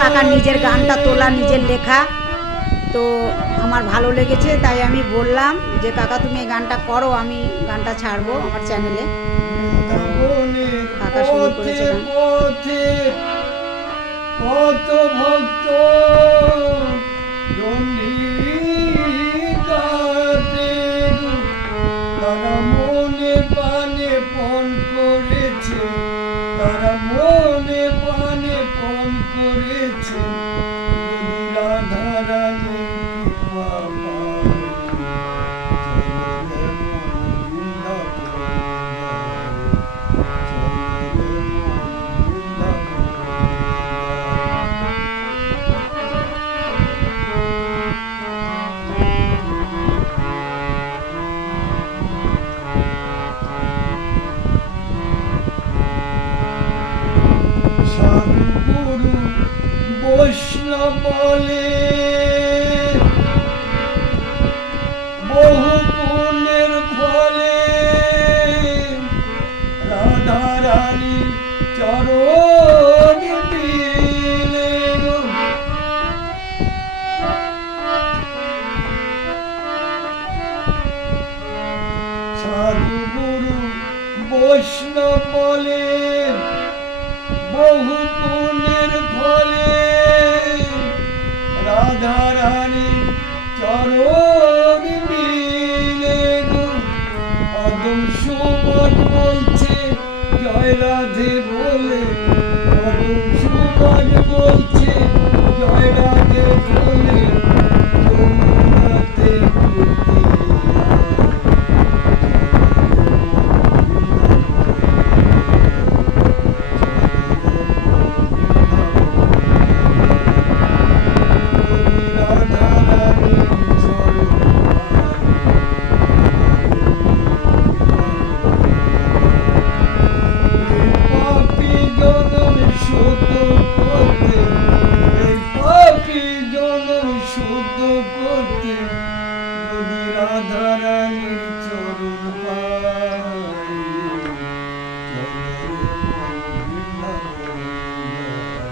কাকার নিজের গানটা তোলা, নিজের লেখা, তো আমার ভালো লেগেছে, তাই আমি বললাম যে কাকা তুমি এই গানটা করো, আমি গানটা ছাড়বো আমার চ্যানেলে। কাকা শুরু করেছে গান। কত ভক্ত তারা মনে প্রাণে পণ করেছে, তারা মনে প্রাণে পণ করেছে, যদি রাধা রানী কৃপা পায়, চলো রে মন বৃন্দাবনে যায়, চলো রে মন গুরু বৈষ্ণব বলে বহু পুণ্যের ফলে রাধা রানী চরণ দিলে গো। সাধু গুরু বৈষ্ণব বলে বহু পুণ্যের ফলে রাধা রানী চরণ মিলে গো। আদম সুমন বলছে জয় রাধে বলে, আদম সুমন বলছে জয় রাধে বলে, যমুনাতে ঘুরতে রাধা রানীর চরণ পাই, চলো রে মন বৃন্দাবনে যায়,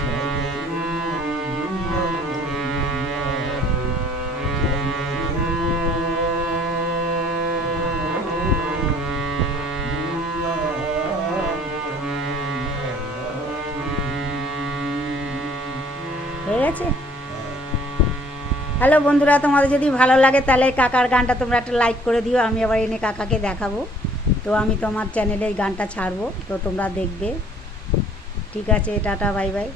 চলো রে মন বৃন্দাবনে যায়, চলো রে হয়ে গেছে। হ্যালো বন্ধুরা, তোমাদের যদি ভালো লাগে তাহলে কাকার গানটা তোমরা একটা লাইক করে দিও, আমি আবার এনে কাকাকে দেখাবো। তো আমি তোমার চ্যানেলে এই গানটা ছাড়বো, তো তোমরা দেখবে। ঠিক আছে, টাটা, বাই বাই।